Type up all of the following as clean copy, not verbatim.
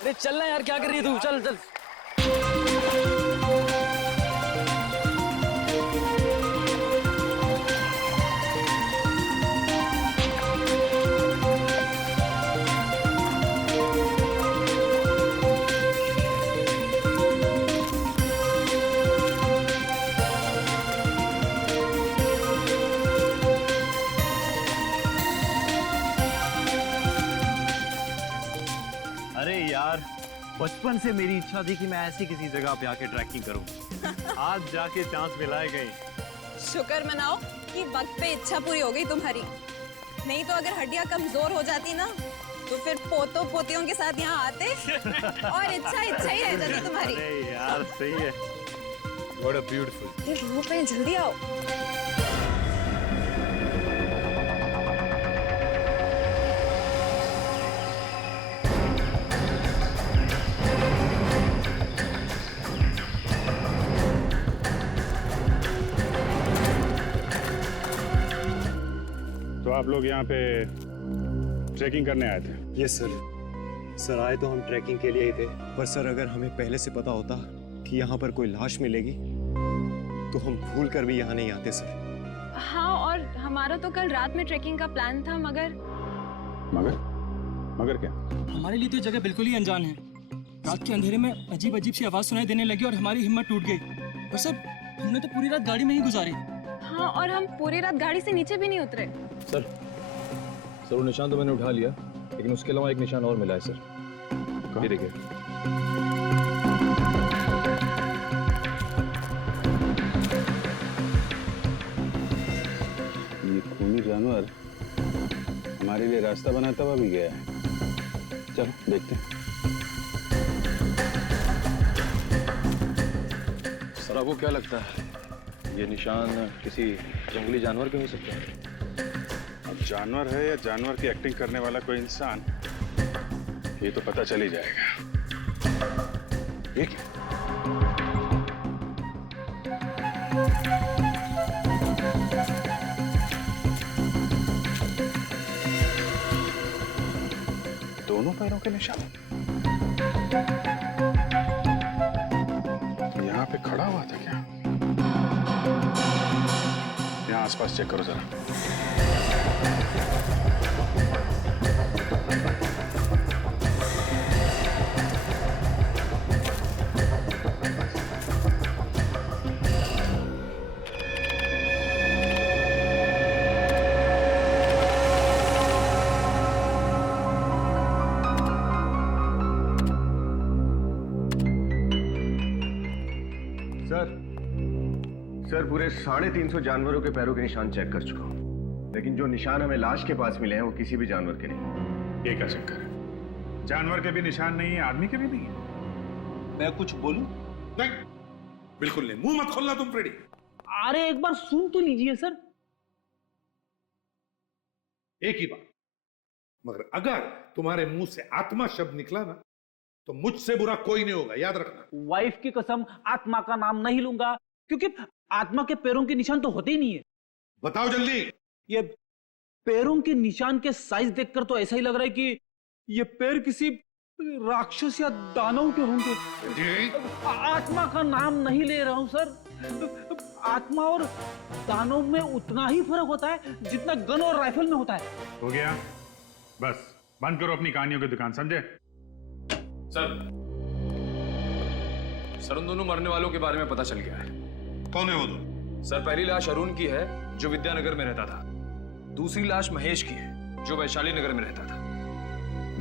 अरे चलना यार, क्या कर रही है तू? चल चल। अरे यार, बचपन से मेरी इच्छा थी कि मैं ऐसी किसी जगह पे आके ट्रैकिंग करूं। आज जाके चांस मिला है कहीं। शुक्र मनाओ कि वक्त पे इच्छा पूरी हो गई तुम्हारी। नहीं तो अगर हड्डियां कमजोर हो जाती ना तो फिर पोतों पोतियों के साथ यहाँ आते और इच्छा इच्छा ही रह जाती तुम्हारी। अरे यार सही है। What a beautiful। ये धूप है, जल्दी आओ। तो आप लोग यहाँ पे ट्रैकिंग करने आए थे? Yes sir. सर आए तो हम ट्रैकिंग के लिए ही थे, पर सर अगर हमें पहले से पता होता कि यहाँ पर कोई लाश मिलेगी तो हम भूल कर भी यहाँ नहीं आते सर। हाँ, और हमारा तो कल रात में ट्रैकिंग का प्लान था, मगर मगर क्या? हमारे लिए तो ये जगह बिल्कुल ही अनजान है। रात के अंधेरे में अजीब अजीब सी आवाज सुनाई देने लगी और हमारी हिम्मत टूट गई। और सर, हमने तो पूरी रात गाड़ी में ही गुजारी। हाँ, और हम पूरी रात गाड़ी से नीचे भी नहीं उतरे। सर वो निशान तो मैंने उठा लिया, लेकिन उसके अलावा एक निशान और मिला है सर। ये देखिए। ये खूनी जानवर हमारे लिए रास्ता बनाता हुआ भी गया है। चलो देखते हैं। सर आपको क्या लगता है, ये निशान किसी जंगली जानवर के हो सकता है? अब जानवर है या जानवर की एक्टिंग करने वाला कोई इंसान, ये तो पता चल ही जाएगा। ये क्या? दोनों पैरों के निशान। यहाँ पे खड़ा हुआ था क्या? यहाँ आसपास चेक करो जरा। सर पूरे 350 जानवरों के पैरों के निशान चेक कर चुका हूँ, लेकिन जो निशान हमें लाश के पास मिले हैं वो किसी भी जानवर के नहीं। ये क्या चक्कर है? जानवर के भी निशान नहीं है, आदमी के भी नहीं है। मैं कुछ बोलूं? नहीं, बिल्कुल नहीं। मुंह मत खोलना तुम फ्रेडी। अरे एक बार सुन तो लीजिए सर। एक ही बात, मगर अगर तुम्हारे मुंह से आत्मा शब्द निकला ना तो मुझसे बुरा कोई नहीं होगा, याद रखना। वाइफ की कसम, आत्मा का नाम नहीं लूंगा, क्योंकि आत्मा के पैरों के निशान तो होते ही नहीं है। बताओ जल्दी। ये पैरों के निशान के साइज देखकर तो ऐसा ही लग रहा है कि ये पैर किसी राक्षस या दानव के होंगे। आत्मा का नाम नहीं ले रहा हूं सर। आत्मा और दानव में उतना ही फर्क होता है जितना गन और राइफल में होता है। हो गया, बस बंद करो अपनी कहानियों की दुकान, समझे? सर उन दोनों मरने वालों के बारे में पता चल गया है। कौन है वो दो? सर पहली लाश अरुण की है जो विद्यानगर में रहता था। दूसरी लाश महेश की है जो वैशाली नगर में रहता था।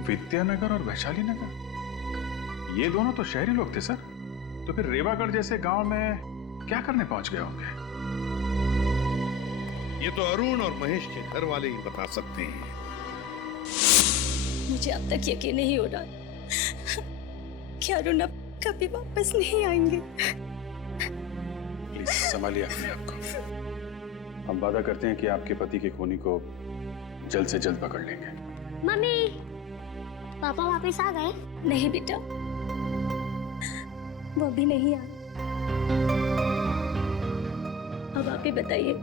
विद्यानगर और वैशाली नगर, ये दोनों तो शहरी लोग थे सर। तो फिर रेवागढ़ जैसे गांव में क्या करने पहुंच गए होंगे? ये तो अरुण और महेश के घर वाले ही बता सकते हैं। मुझे अब तक यकीन नहीं हो रहा कि अरुण अब कभी वापस नहीं आएंगे। प्लीज संभालिए अपने आप को। हम वादा करते हैं कि आपके पति के खूनी को जल्द से जल्द पकड़ लेंगे। मम्मी, पापा वापस आ गए? नहीं बेटा, वो अभी नहीं आए। अब आप ही बताइए,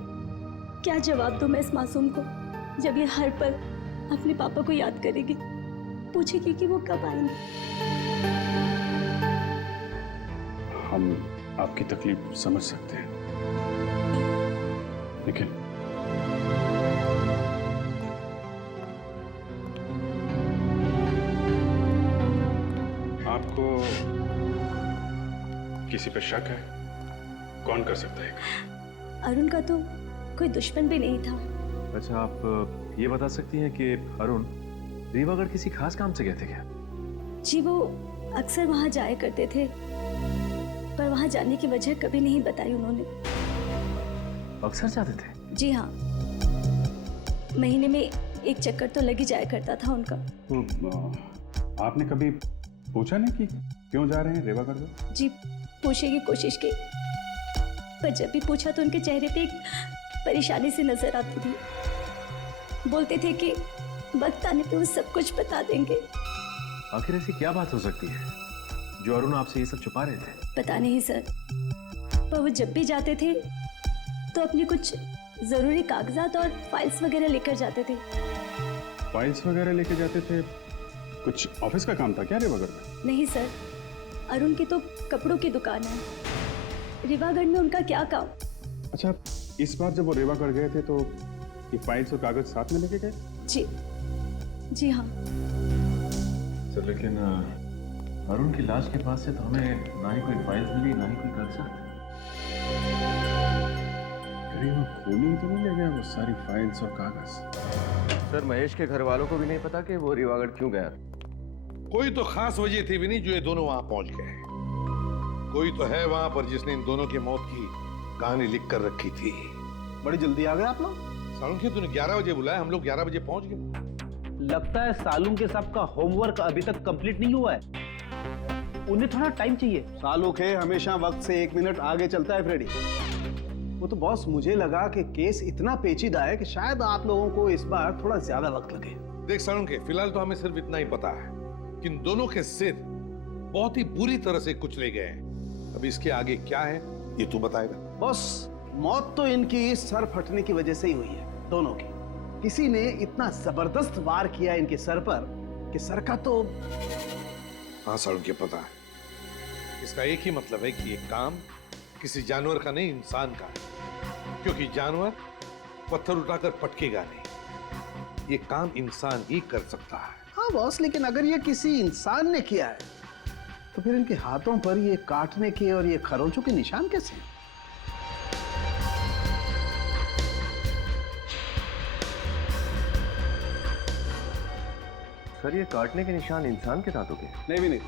क्या जवाब दूं मैं इस मासूम को जब ये हर पल अपने पापा को याद करेगी, पूछेगी कि वो कब आएंगे। हम आपकी तकलीफ समझ सकते हैं, लेकिन आपको किसी पे शक है? कौन कर सकता है? अरुण का तो कोई दुश्मन भी नहीं था। अच्छा, आप ये बता सकती हैं कि अरुण रीवागढ़ किसी खास काम से गए थे क्या? जी वो अक्सर वहाँ जाया करते थे, पर वहाँ जाने की वजह कभी नहीं बताई उन्होंने। अक्सर जाते थे? जी हाँ, महीने में एक चक्कर तो लग ही जाया करता था उनका। तो आपने कभी पूछा नहीं कि क्यों जा रहे हैं रेवागढ़ में? जी पूछने की कोशिश की, पर जब भी पूछा तो उनके चेहरे पे एक परेशानी सी नजर आती थी। बोलते थे कि वक्त आने पे वो सब कुछ बता देंगे। आखिर ऐसी क्या बात हो सकती है जो अरुण आपसे ये सब छुपा रहे थे? पता नहीं सर, पर वो जब भी जाते थे तो अपनी कुछ जरूरी कागजात और फाइल्स वगैरह लेकर जाते थे। फाइल्स वगैरह लेके जाते थे? कुछ ऑफिस का काम था क्या रेवागढ़ में? नहीं सर, अरुण की तो कपड़ों की दुकान है, रीवागढ़ में उनका क्या काम। अच्छा, इस बार जब वो रेवागढ़ गए थे तो ये फाइल्स और कागज साथ में लेके गए? जी हाँ। सर लेकिन अरुण की लाश के पास से तो हमें ना ही कोई फाइल्स मिली ना ही कोई कागजात। कहीं वो खूनी तो नहीं ले गया वो सारी फाइल्स और कागज? सर, महेश के घर वालों को भी नहीं पता कि वो रीवागढ़ क्यों गया। कोई तो खास वजह थी भी नहीं जो ये दोनों वहां पहुंच गए। कोई तो है वहां पर जिसने इन दोनों की मौत की कहानी लिख कर रखी थी। बड़ी जल्दी आ गए आप लोग। सालुंखे, तूने 11 बजे बुलाया, हम लोग 11 बजे पहुंच गए। लगता है सालूम के सबका होमवर्क अभी तक कंप्लीट नहीं हुआ है, उन्हें थोड़ा टाइम चाहिए। सालुखे हमेशा वक्त से 1 मिनट आगे चलता है फ्रेडी। वो तो बॉस मुझे लगा कि केस इतना पेचीदा है कि शायद आप लोगों को इस बार थोड़ा ज्यादा वक्त लगे। देख सालुंखे, फिलहाल तो हमें सिर्फ इतना ही पता है कि इन दोनों के सिर बहुत ही बुरी तरह से कुचले गए हैं। अब इसके आगे क्या है ये तू बताएगा। बॉस, मौत तो इनकी सर फटने की वजह से ही हुई है, दोनों की। किसी ने इतना जबरदस्त वार किया इनके सर पर कि सर का तो। हाँ सालुंखे, पता है। इसका एक ही मतलब है कि ये काम किसी जानवर का नहीं, इंसान का है, क्योंकि जानवर पत्थर उठाकर पटकेगा नहीं। ये काम इंसान ही कर सकता है। हाँ बॉस, लेकिन अगर ये किसी इंसान ने किया है तो फिर इनके हाथों पर ये काटने के और ये खरोंचों के निशान कैसे हैं? सर, ये काटने के निशान इंसान के दांतों के? नहीं भी नहीं,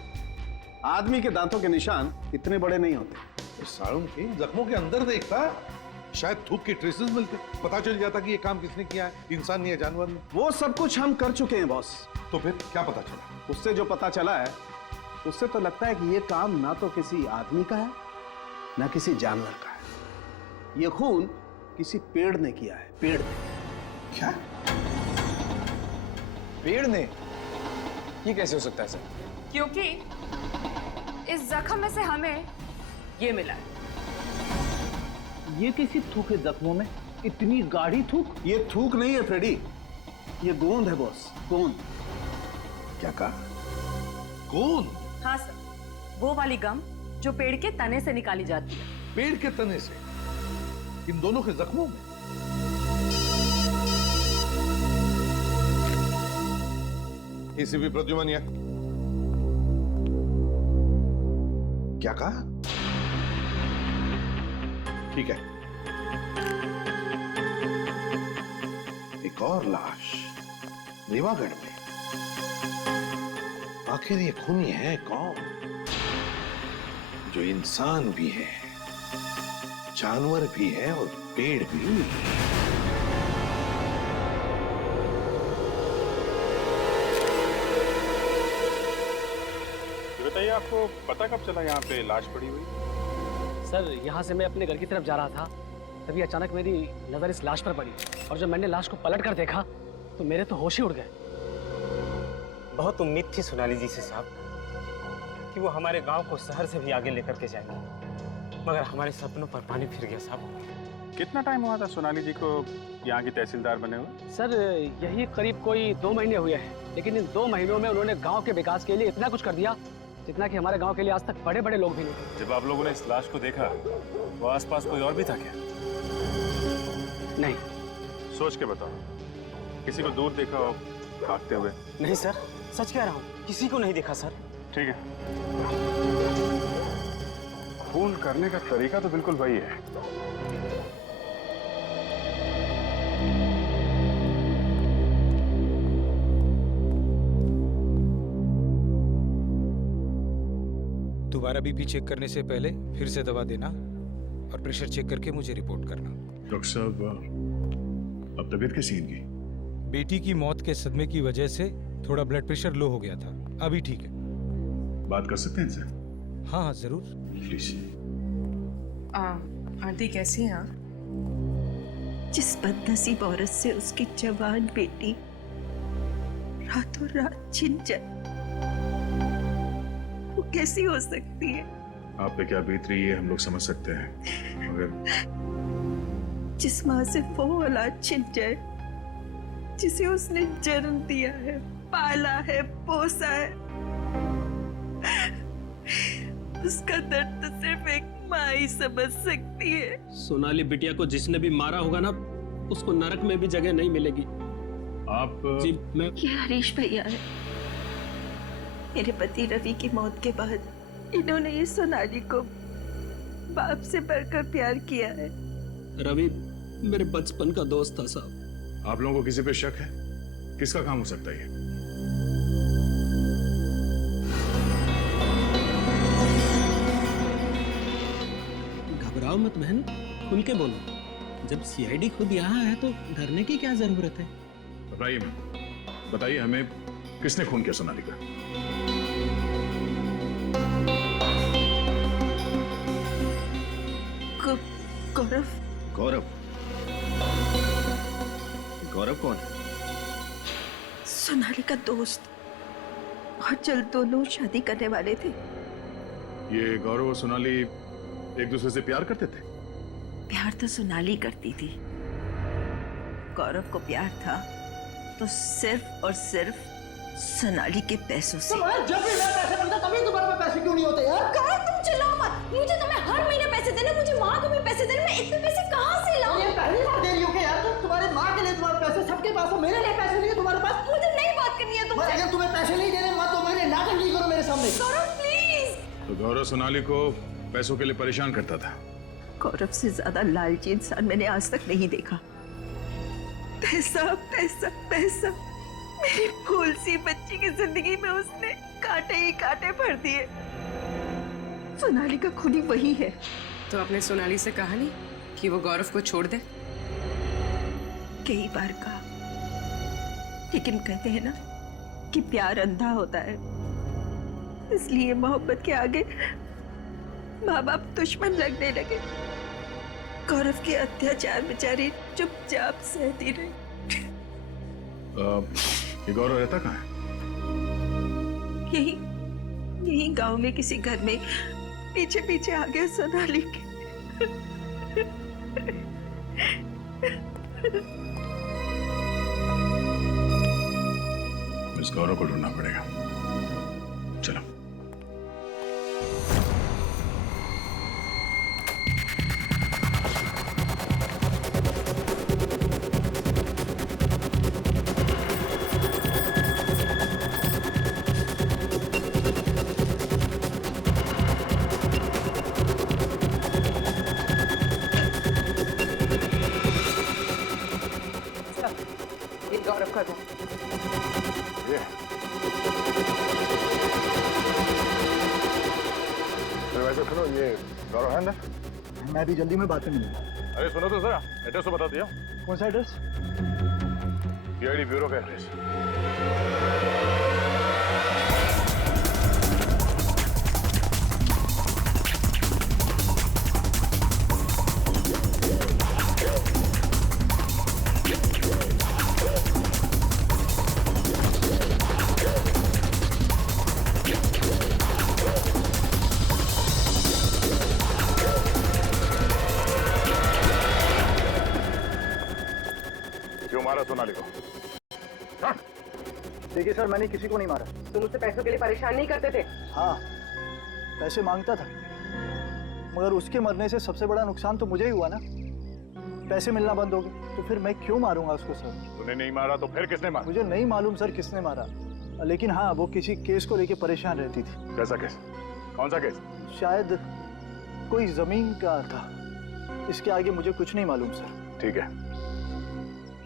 आदमी के दांतों के निशान इतने बड़े नहीं होते। सालुंखे, जख्मों के अंदर देखता, शायद थूक के ट्रेसेस मिलते, पता चल जाता कि ये काम किसने किया है, इंसान ने या जानवर ने। वो सब कुछ हम कर चुके हैं बॉस। तो फिर क्या पता चला? उससे जो पता चला है उससे तो लगता है कि ये काम ना तो किसी आदमी का है ना किसी जानवर का है। ये खून किसी पेड़ ने किया है, पेड़ ने। क्या? पेड़ ने? ये कैसे हो सकता है सर? क्योंकि इस जख्म में से हमें ये मिला है। ये किसी थूके जख्मों में इतनी गाढ़ी थूक? ये थूक नहीं है फ्रेडी, ये गोंद है बॉस, गोंद। क्या कहा? गोंद? हाँ सर, वो वाली गम जो पेड़ के तने से निकाली जाती है। पेड़ के तने से इन दोनों के जख्मों में? एसीपी प्रद्युमन, क्या कहा? ठीक है, एक और लाश रीवागढ़ में। आखिर ये खूनी है कौन जो इंसान भी है, जानवर भी है और पेड़ भी? बताइए, आपको पता कब चला यहाँ पे लाश पड़ी हुई? सर, यहाँ से मैं अपने घर की तरफ जा रहा था, तभी अचानक मेरी नजर इस लाश पर पड़ी और जब मैंने लाश को पलट कर देखा तो मेरे तो होश ही उड़ गए। बहुत उम्मीद थी सोनाली जी से साहब कि वो हमारे गांव को शहर से भी आगे लेकर के जाएंगे, मगर हमारे सपनों पर पानी फिर गया साहब। कितना टाइम हुआ था सोनाली जी को यहाँ की तहसीलदार बने हुए? सर, यही करीब कोई 2 महीने हुए हैं, लेकिन इन 2 महीनों में उन्होंने गांव के विकास के लिए इतना कुछ कर दिया जितना कि हमारे गांव के लिए आज तक बड़े बड़े लोग भी नहीं थे। जब आप लोगों ने इस लाश को देखा तो आसपास कोई और भी था क्या? नहीं सोच के बताओ, किसी को दूर देखा हो भागते हुए? नहीं सर, सच कह रहा हूँ, किसी को नहीं देखा सर। ठीक है, खून करने का तरीका तो बिल्कुल वही है। दोबारा बीपी चेक करने से पहले फिर से दवा देना और प्रेशर चेक करके मुझे रिपोर्ट करना। डॉक्टर साहब, अब तबीयत कैसी है इनकी? बेटी की मौत के सदमे की वजह से थोड़ा ब्लड प्रेशर लो हो गया था, अभी ठीक है। बात कर सकते हैं इनसे? हाँ हाँ जरूर। प्लीज। आंटी कैसी हैं आप? जिस बदनसीब औरत से उसकी जवान बेटी रातों रात छिन जाए, वो कैसी हो सकती है? आप पे क्या बीत रही है हम लोग समझ सकते हैं, मगर जिस माँ से वो औलाद छिन जाए जिसे उसने जन्म दिया है, पाला है, पोसा है, उसका दर्द तो सिर्फ एक माँ ही समझ सकती है। सोनाली बिटिया को जिसने भी मारा होगा ना, उसको नरक में भी जगह नहीं मिलेगी। आप जी मैं ये हरीश भैया है। मेरे पति रवि की मौत के बाद इन्होंने ये सोनाली को बाप से बढ़कर प्यार किया है। रवि मेरे बचपन का दोस्त था साहब। आप लोगों को किसी पे शक है? किसका काम हो सकता है ये? घबराओ मत बहन, खुल के बोलो। जब सीआईडी खुद यहाँ है तो डरने की क्या जरूरत है? बताइए बताइए हमें, किसने खून किया सोनाली का? गौरव। गौरव? गौरव कौन है? सोनाली का दोस्त, और जल्द दोनों शादी करने वाले थे। ये गौरव और सोनाली एक दूसरे से प्यार करते थे? प्यार तो सोनाली करती थी, गौरव को प्यार था तो सिर्फ और सिर्फ सोनाली के पैसों से। जब भी मैं पैसे बनता तभी तुम्हारे पास पैसे क्यों नहीं होते यार? कहाँ तुम चिल्लाओ मत, मुझे तुम्हें हर महीने पैसे देने, मुझे माँ को भी पैसे देने, मैं इतने पैसे कहाँ से लाऊं? ये पहली बार दे रही हो कि यार तुम, तुम्हारे माँ के लिए तुम्हारे पैसे सबके पास हो, मेरे लिए पैसे नहीं है तुम्हारे पास। मुझे नहीं बात करनी है तुमसे। अगर तुम्हें पैसे नहीं देने मत तो मेरे नाटक नहीं करो मेरे सामने। गौरव प्लीज। तो गौरव सोनाली को पैसों के लिए परेशान करता था? गौरव से ज्यादा लालची इंसान मैंने आज तक नहीं देखा। पैसा पैसा पैसा, मेरी फूल सी बच्ची की जिंदगी में उसने कांटे ही कांटे भर दिए। सोनाली का खूनी वही है। तो आपने सोनाली से कहा नहीं कि वो गौरव को छोड़ दे? कई बार कहा, लेकिन कहते हैं ना कि प्यार अंधा होता है, इसलिए मोहब्बत के आगे माँ बाप दुश्मन लगने लगे। गौरव के अत्याचार बेचारी चुपचाप सहती रही। ये गौरव रहता कहाँ है? यही गांव में किसी घर में पीछे पीछे आ गया सोनाली के। इस गौरव को ढूंढना पड़ेगा। चलो। ये गौरव का घर। वैसे सुनो, ये गौरव है ना? मैं भी जल्दी में बात करनी है। अरे सुनो तो जरा, एड्रेस तो बता दिया। कौन सा एड्रेस? सीआईडी ब्यूरो का एड्रेस। क्यों मारा सोनाली को? देखिए सर, मैंने किसी को नहीं मारा। तुम मुझसे पैसों के लिए परेशान नहीं करते थे? हाँ, पैसे मांगता था, मगर उसके मरने से सबसे बड़ा नुकसान तो मुझे ही हुआ ना। पैसे मिलना बंद हो गए तो फिर मैं क्यों मारूंगा उसको सर? तूने नहीं मारा तो फिर किसने मारा? मुझे नहीं मालूम सर किसने मारा, लेकिन हाँ, वो किसी केस को लेके परेशान रहती थी। कैसा केस? कौन सा केस? शायद कोई जमीन का था। इसके आगे मुझे कुछ नहीं मालूम सर। ठीक है,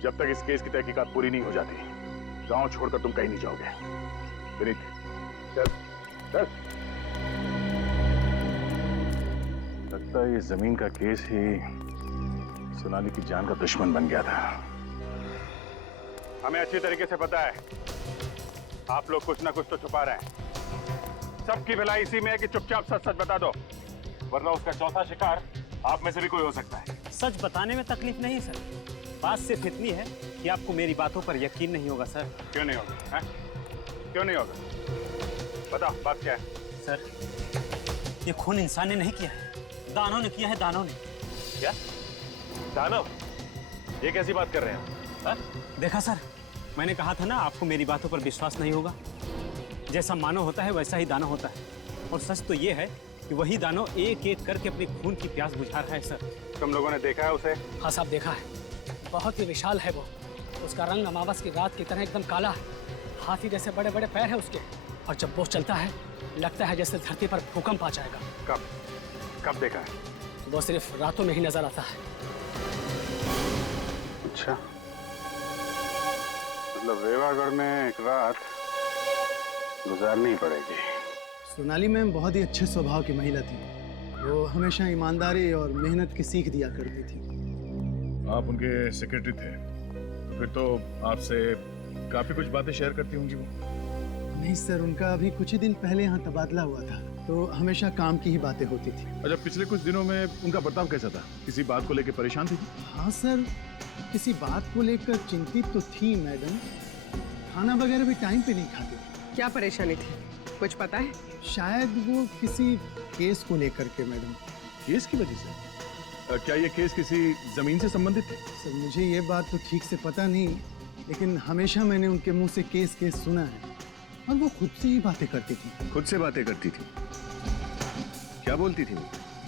जब तक इस केस की तहकीकात पूरी नहीं हो जाती, गांव छोड़कर तुम कहीं नहीं जाओगे। विनीत, चल चल। लगता है ये जमीन का केस ही सोनाली की जान का दुश्मन बन गया था। हमें अच्छी तरीके से पता है आप लोग कुछ ना कुछ तो छुपा रहे हैं। सबकी भलाई इसी में है कि चुपचाप सच सच बता दो, वरना उसका चौथा शिकार आप में से भी कोई हो सकता है। सच बताने में तकलीफ नहीं सर, बात सिर्फ इतनी है कि आपको मेरी बातों पर यकीन नहीं होगा सर। क्यों नहीं होगा? हैं? क्यों नहीं होगा? बताओ बात क्या है? सर, ये खून इंसान ने नहीं किया है, दानों ने किया है, दानों ने। क्या? दानव? ये कैसी बात कर रहे हैं आप? देखा सर, मैंने कहा था ना आपको मेरी बातों पर विश्वास नहीं होगा। जैसा मानव होता है वैसा ही दानव होता है, और सच तो ये है कि वही दानव एक एक करके अपने खून की प्यास बुझा रहा है सर। तुम लोगों ने देखा है उसे? हाँ साहब, देखा है। बहुत ही विशाल है वो। उसका रंग अमावस की रात की तरह एकदम काला है। हाथी जैसे बड़े बड़े पैर है उसके, और जब वो चलता है लगता है जैसे धरती पर भूकंप आ जाएगा। कब देखा है? वो सिर्फ रातों में ही नजर आता है। अच्छा, मतलब रेवागढ़ में एक रात गुजारनी ही पड़ेगी। सोनाली मैम बहुत ही अच्छे स्वभाव की महिला थी। वो हमेशा ईमानदारी और मेहनत की सीख दिया करती थी। आप उनके सेक्रेटरी थे, तो फिर तो आपसे काफी कुछ बातें शेयर करती होंगी वो। नहीं सर, उनका अभी कुछ ही दिन पहले यहाँ तबादला हुआ था, तो हमेशा काम की ही बातें होती थी। अच्छा, पिछले कुछ दिनों में उनका बर्ताव कैसा था? किसी बात को लेकर परेशान थी? हाँ सर, किसी बात को लेकर चिंतित तो थी मैडम। खाना वगैरह भी टाइम पे नहीं खाते। क्या परेशानी थी, कुछ पता है? शायद वो किसी केस को लेकर के मैडम। केस की वजह से? क्या ये केस किसी जमीन से संबंधित है? सर मुझे ये बात तो ठीक से पता नहीं, लेकिन हमेशा मैंने उनके मुंह से केस सुना है, और वो खुद से ही बातें करती थी। खुद से बातें करती थी? क्या बोलती थी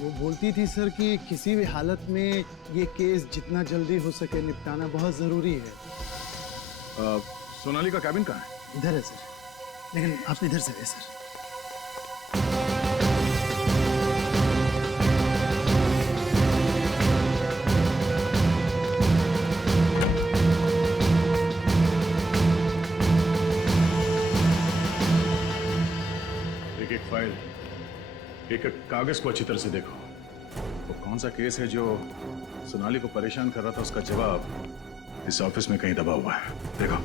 वो बोलती थी सर कि किसी भी हालत में ये केस जितना जल्दी हो सके निपटाना बहुत जरूरी है। सोनाली का कैबिन कहाँ है? इधर है सर, लेकिन आप इधर से रहे सर। एक फाइल, एक कागज को अच्छी तरह से देखो। वो कौन सा केस है जो सोनाली को परेशान कर रहा था, उसका जवाब इस ऑफिस में कहीं दबा हुआ है। देखो।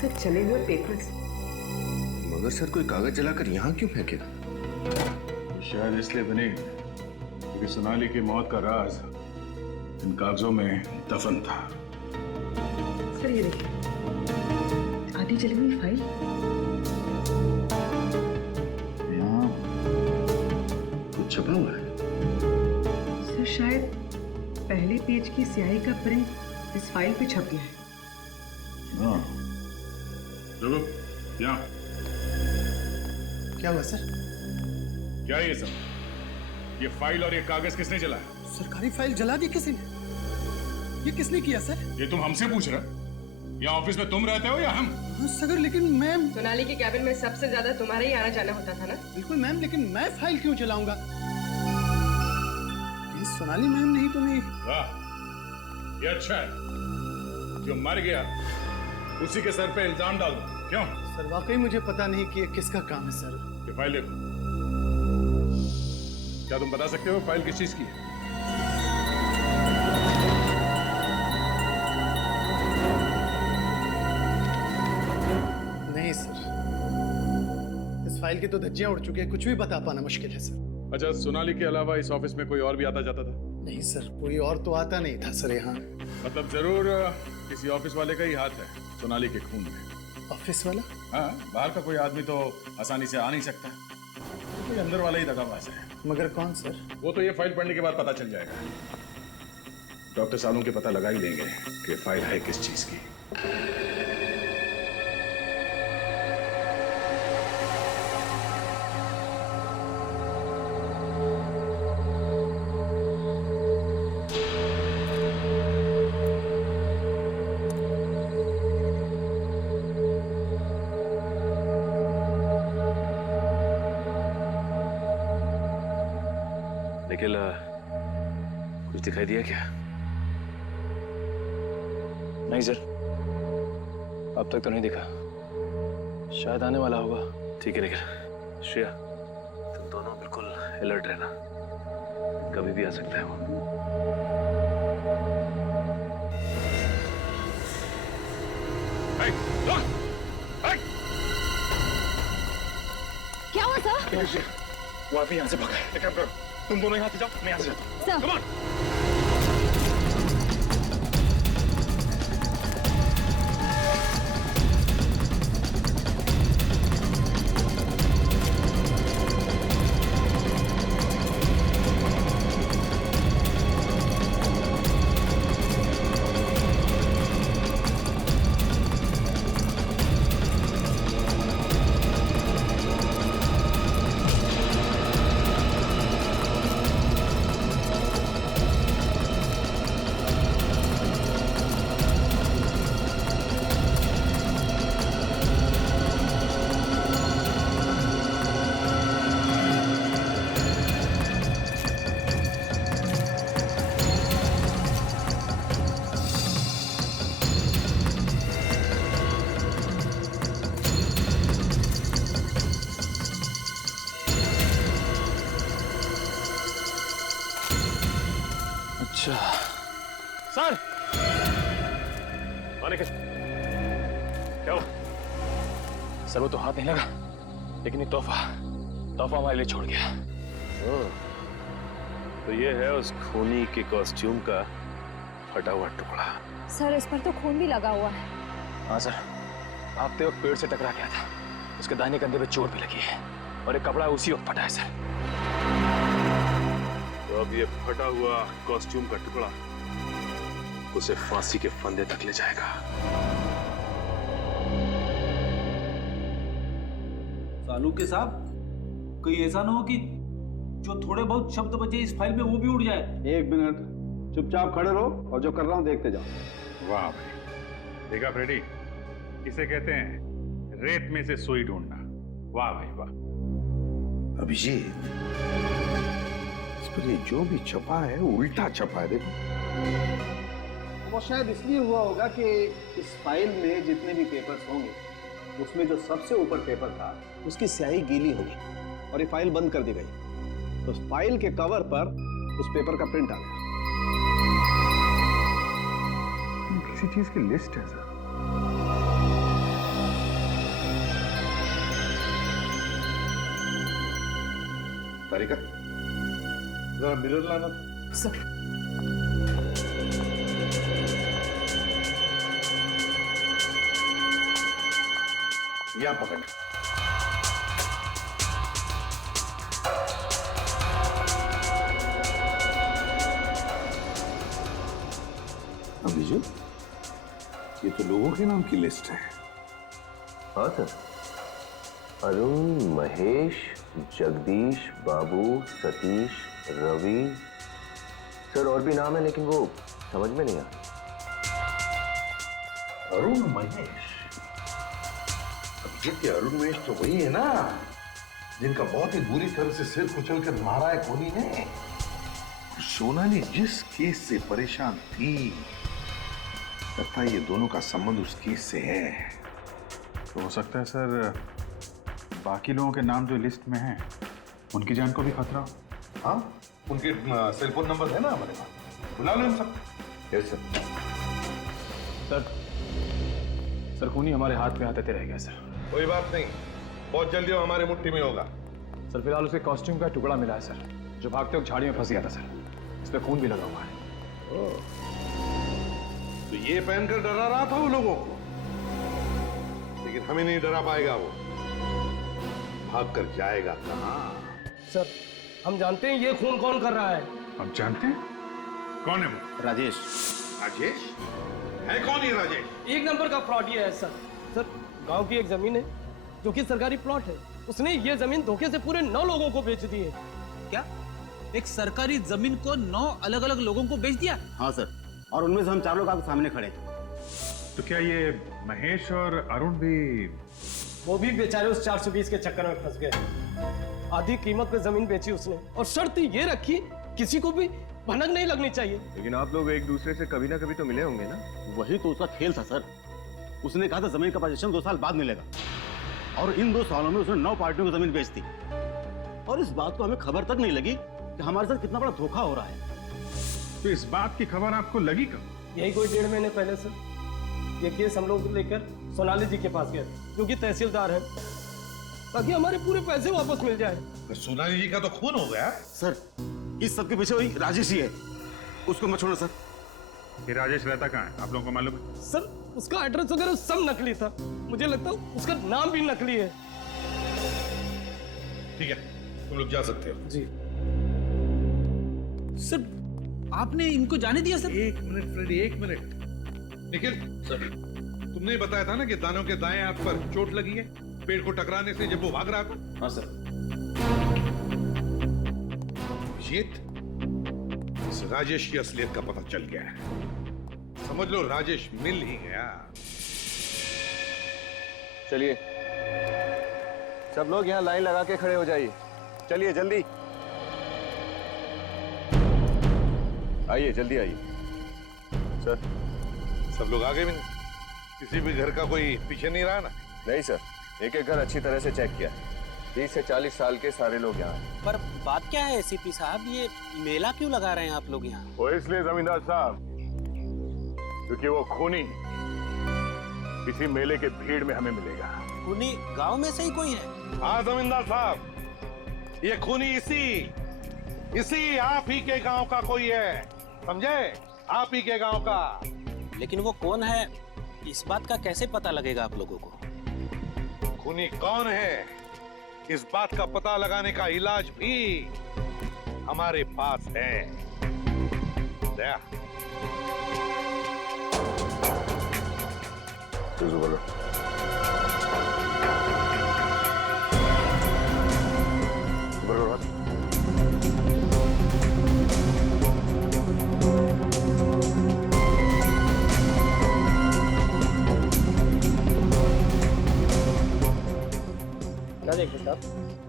सर, चले हुए पेपर्स। मगर सर, कोई कागज जलाकर यहाँ क्यों फेंके? शायद इसलिए बनी क्योंकि सोनाली की मौत का राज इन कागजों में दफन था। सर ये देखिए, आधी जली हुई फाइल। यहाँ कुछ छपा हुआ है। सर शायद पहले पेज की स्याही का प्रिंट इस फाइल पे छप गया है। हाँ, रुको, यहाँ। क्या हुआ सर? क्या ये सब? ये फाइल और ये कागज किसने जलाया? सरकारी फाइल जला दी किसी ने? ये किसने किया सर? ये तुम हमसे पूछ रहे? या ऑफिस में तुम रहते हो या हम? हाँ सर, लेकिन मैम। सोनाली के कैबिन में सबसे ज्यादा तुम्हारा ही आना जाना होता था ना? बिल्कुल मैम, लेकिन मैं फाइल क्यों जलाऊंगा? सोनाली मैम नहीं तो नहीं। वाह, ये अच्छा है। जो मर गया उसी के सर पे इल्जाम डाल दो। क्यों? सर वाकई मुझे पता नहीं कि ये किसका काम है सर। ये फाइल देखो। क्या तुम बता सकते हो फाइल किस चीज की है? नहीं सर, इस फाइल की तो धज्जियां उड़ चुकी है, कुछ भी बता पाना मुश्किल है सर। अच्छा, सोनाली के अलावा इस ऑफिस में कोई और भी आता जाता था? नहीं सर, कोई और तो आता नहीं था सर यहाँ। मतलब जरूर किसी ऑफिस वाले का ही हाथ है सोनाली के खून में। ऑफिस वाला? हाँ, बाहर का कोई आदमी तो आसानी से आ नहीं सकता, तो कोई अंदर वाला ही दगाबाज है। मगर कौन सर? वो तो ये फाइल पढ़ने के बाद पता चल जाएगा। डॉक्टर सालों के पता लगा ही लेंगे कि फाइल है किस चीज की। निखिल, कुछ दिखाई दिया क्या? नहीं सर, अब तक तो नहीं दिखा, शायद आने वाला होगा। ठीक है निखिल। श्रेया, तुम दोनों बिल्कुल अलर्ट रहना, कभी भी आ सकता है वो। क्या हुआ सर? वो आप यहाँ से भागा। एक काम करो, तुम दोनों यहाँ से जाओ, मैं यहाँ से जाता हूँ। Come on! अच्छा सर, क्या हुआ? सर वो तो हाथ नहीं लगा, लेकिन ये तोहफा हमारे लिए छोड़ गया। तो ये है उस खूनी के कॉस्ट्यूम का फटा हुआ टुकड़ा। सर इस पर तो खून भी लगा हुआ है। हाँ सर, भागते वक्त पेड़ से टकरा गया था, उसके दाहिने कंधे पे चोट भी लगी है और एक कपड़ा उसी वक्त फटा है सर। तो अब ये फटा हुआ कॉस्ट्यूम का टुकड़ा उसे फांसी के फंदे तक ले जाएगा। सालू के साहब, कहीं ऐसा ना हो कि जो थोड़े बहुत शब्द बचे इस फाइल में वो भी उड़ जाए। एक मिनट, चुपचाप खड़े रहो और जो कर रहा हूं देखते जाओ। वाह भाई, देखा फ्रेडी, इसे कहते हैं रेत में से सुई ढूंढना। वाह भाई वाह। अभिजीत, इस पर ये जो भी छपा है उल्टा छपा है, देखो। वो शायद इसलिए हुआ होगा कि इस फाइल में जितने भी पेपर्स होंगे उसमें जो सबसे ऊपर पेपर था उसकी स्याही गीली होगी और ये फाइल बंद कर दी गई, तो फाइल के कवर पर उस पेपर का प्रिंट आ गया। किसी चीज की लिस्ट है सर। तारिका, जरा मिरर लाना सर। यहाँ पकड़। अभिजीत, ये तो लोगों के नाम की लिस्ट है। हाँ सर, अरुण, महेश, जगदीश, बाबू, सतीश, रवि, सर और भी नाम है लेकिन वो समझ में नहीं आ। अरुण महेश? अभिजीत, ये अरुण महेश तो वही है ना जिनका बहुत ही बुरी तरह से सिर कुचल कर मारा है कोनी ने। सोनाली जिस केस से परेशान थी, लगता है ये दोनों का संबंध उस केस से है। तो हो सकता है सर बाकी लोगों के नाम जो लिस्ट में हैं उनकी जान को भी खतरा हो। हाँ, उनके सेल फोन नंबर है ना हमारे पास, बुला लो इन सब। Yes sir. सर खूनी हमारे हाथ में आते रह गया सर। कोई बात नहीं, बहुत जल्दी वो हमारे मुट्ठी में होगा। सर फिलहाल उसके कॉस्ट्यूम का टुकड़ा मिला है सर, जो भागते वक्त झाड़ी में फंस गया था सर। इस पे खून भी लगा हुआ है। तो ये पहनकर डरा रहा था वो लोगों को, लेकिन हमें नहीं डरा पाएगा वो। भाग कर जाएगा कहाँ? सर हम जानते हैं ये खून कौन कर रहा है। हम जानते हैं कौन है वो? राजेश। राजेश है? कौन है राजेश? एक नंबर का फ्रॉड ये है सर। सर गांव की एक जमीन है जो कि सरकारी प्लॉट है, उसने ये जमीन धोखे से पूरे 9 लोगों को बेच दी है। क्या एक सरकारी जमीन को 9 अलग अलग लोगों को बेच दिया? हाँ सर, और उनमें से हम 4 लोग आपके सामने खड़े हैं। तो क्या ये महेश और अरुण भी? वो भी बेचारे उस 420 के चक्कर में फंस गए। आधी कीमत पे जमीन बेची उसने, और शर्त ये रखी किसी को भी भनक नहीं लगनी चाहिए। लेकिन आप लोग एक दूसरे से कभी ना कभी तो मिले होंगे ना? वही तो उसका खेल था सर। उसने कहा था जमीन का पोजीशन 2 साल बाद मिलेगा, और इन 2 सालों में उसने 9 पार्टियों को जमीन बेच दी। और इस बात को हमें खबर तक नहीं लगी कि हमारे साथ कितना बड़ा धोखा हो रहा है। तो इस बात की खबर आपको लगी कब? यही कोई 1.5 महीने पहले सर। ये केस हम लोग लेकर सोनाली जी के पास गए, जो कि तहसीलदार है, ताकि हमारे पूरे पैसे वापस मिल जाए। तो सोनाली जी का तो खून हो गया सर। इस सब के पीछे वही राजेश ही है, उसको मत छोड़ो सर। ये राजेश रहता कहाँ है, आप लोगों को मालूम है? सर उसका एड्रेस वगैरह सब नकली था, मुझे लगता है उसका नाम भी नकली है। ठीक है, तुम लोग जा सकते हो। जी सर, आपने इनको जाने दिया sir? 1 minute Freddy, 1 minute. Nikhil sir, तुमने बताया था ना कि दानव के दाएं हाथ पर चोट लगी है पेड़ को टकराने से जब वो भाग रहा था। हाँ सर। इस राजेश की असलियत का पता चल गया है। समझ लो राजेश मिल ही गया। चलिए सब लोग यहाँ लाइन लगा के खड़े हो जाइए। चलिए जल्दी आइए, जल्दी आइए। सर सब लोग आगे भी नहीं? किसी भी घर का कोई पीछे नहीं रहा ना? नहीं सर, एक एक घर अच्छी तरह से चेक किया। 30 से 40 साल के सारे लोग यहाँ हैं। पर बात क्या है एसीपी साहब, ये मेला क्यों लगा रहे हैं आप लोग यहाँ? वो इसलिए जमींदार साहब, क्योंकि वो खूनी किसी मेले के भीड़ में हमें मिलेगा। खूनी गांव में से ही कोई है? हाँ जमींदार साहब, ये खूनी इसी आप ही के गांव का कोई है, समझे? आप ही के गांव का। लेकिन वो कौन है, इस बात का कैसे पता लगेगा आप लोगों को? खूनी कौन है, इस बात का पता लगाने का इलाज भी हमारे पास है। दया बोलो।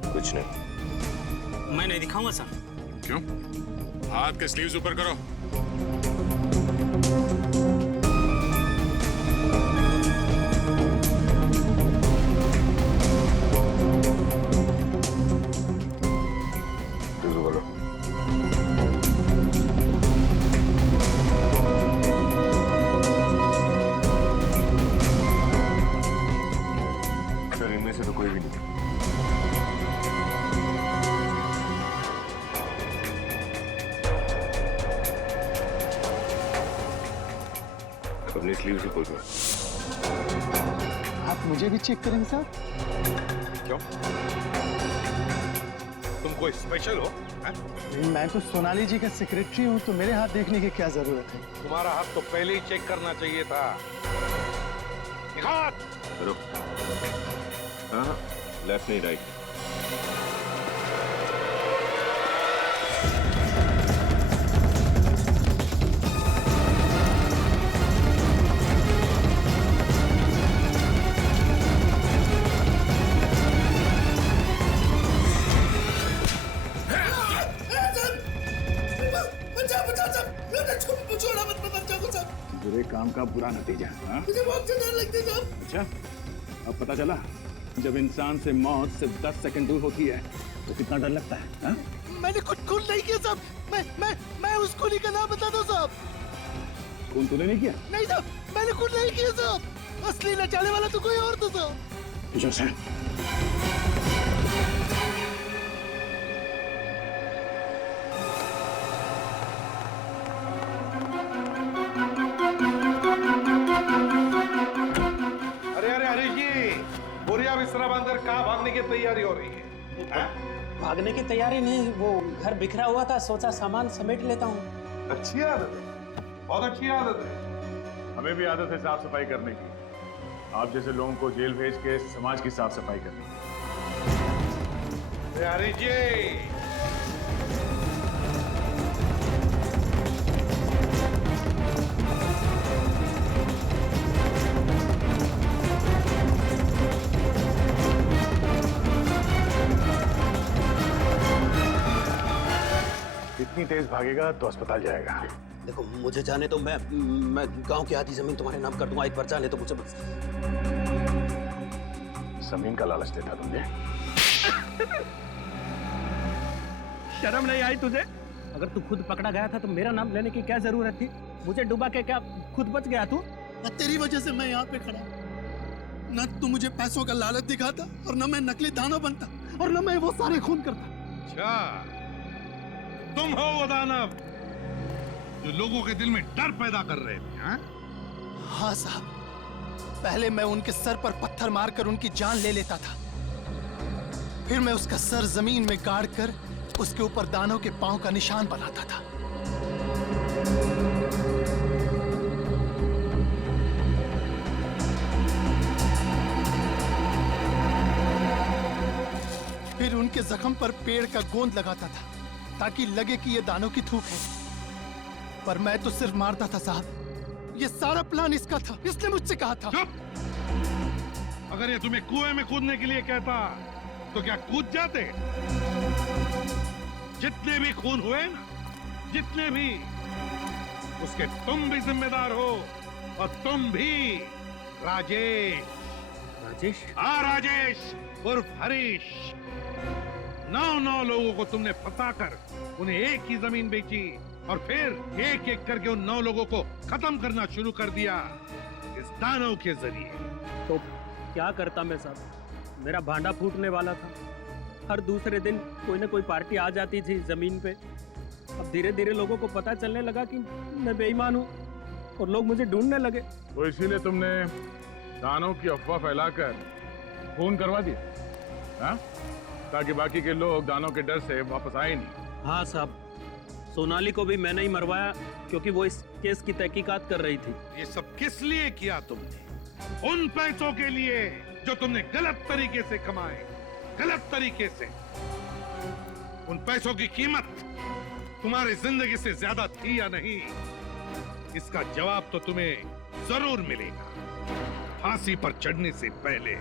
कुछ नहीं। मैं नहीं दिखाऊंगा सर। क्यों? हाथ के स्लीव्स ऊपर करो। बोलो। सर इनमें से तो कोई भी नहीं। अपनी स्लीव से खोल दो। आप मुझे भी चेक करेंगे साहब? क्यों? तुम कोई स्पेशल हो? मैं तो सोनाली जी का सेक्रेटरी हूँ, तो मेरे हाथ देखने की क्या जरूरत है? तुम्हारा हाथ तो पहले ही चेक करना चाहिए था। हाथ रुक। हाँ, लेफ्ट नहीं राइट। बुरे काम का बुरा नतीजा। मुझे बहुत डर लगता है साहब। अच्छा, अब पता चला जब इंसान से मौत सिर्फ 10 सेकंड दूर होती है तो कितना डर लगता है। मैंने कुछ खून नहीं किया साहब। मैं उस खूनी का नाम बता दो साहब। खून तूने नहीं किया? नहीं साहब, मैंने खून नहीं किया साहब। असली नचाने वाला तो कोई और था साहब। अरे अरे हरीश जी, बोरिया बिस्तरा बांधकर कहाँ भागने की तैयारी हो रही है? भागने की तैयारी नहीं, वो घर बिखरा हुआ था, सोचा सामान समेट लेता हूँ। अच्छी आदत है, बहुत अच्छी आदत है। हमें भी आदत है साफ सफाई करने की। आप जैसे लोगों को जेल भेज के समाज की साफ सफाई करनी। हरीश जी, इतनी तेज भागेगा तो अस्पताल जाएगा। देखो मुझे जाने तो मैं गांव की आधी जमीन तुम्हारे नाम कर दूंगा, एक पर्चा नहीं तो मुझे बस। जमीन का लालच देता तुझे? शर्म नहीं आई तुझे? अगर तू खुद पकड़ा गया था तो मेरा नाम लेने की क्या जरूरत थी? मुझे डुबा के क्या खुद बच गया तू? तेरी वजह से मैं यहाँ पे खड़ा। न तू मुझे पैसों का लालच दिखाता और न मैं नकली दानव बनता और न मैं वो सारे खून करता। अच्छा, तुम हो वो दानव जो लोगों के दिल में डर पैदा कर रहे थे? हाँ साहब, पहले मैं उनके सर पर पत्थर मारकर उनकी जान ले लेता था, फिर मैं उसका सर जमीन में गाड़ कर उसके ऊपर दानव के पांव का निशान बनाता था। फिर उनके जख्म पर पेड़ का गोंद लगाता था ताकि लगे कि ये दानव की थूक है, पर मैं तो सिर्फ मारता था साहब। ये सारा प्लान इसका था, इसने मुझसे कहा था। अगर ये तुम्हें कुएं में कूदने के लिए कहता तो क्या कूद जाते? जितने भी खून हुए ना, जितने भी, उसके तुम भी जिम्मेदार हो, और तुम भी राजेश। राजेश? हाँ राजेश उर्फ हरीश। 9 लोगों को तुमने फंसाकर उन्हें एक ही जमीन बेची और फिर एक एक करके उन 9 लोगों को खत्म करना शुरू कर दिया इस दानव के जरिए। तो क्या करता मैं साहब? मेरा भांडा फूटने वाला था। हर दूसरे दिन कोई ना कोई पार्टी आ जाती थी जमीन पे। अब धीरे धीरे लोगों को पता चलने लगा कि मैं बेईमान हूँ और लोग मुझे ढूंढने लगे। तो इसीलिए तुमने दानव की अफवाह फैलाकर खून करवा दिया, हाँ? ताकि बाकी के लोग दानव के डर से वापस आए नहीं। हाँ साहब, सोनाली को भी मैंने ही मरवाया क्योंकि वो इस केस की तहकीकात कर रही थी। ये सब किस लिए किया तुमने? उन पैसों के लिए जो तुमने गलत तरीके से कमाए, गलत तरीके से। उन पैसों की कीमत तुम्हारी जिंदगी से ज्यादा थी या नहीं, इसका जवाब तो तुम्हें जरूर मिलेगा फांसी पर चढ़ने से पहले।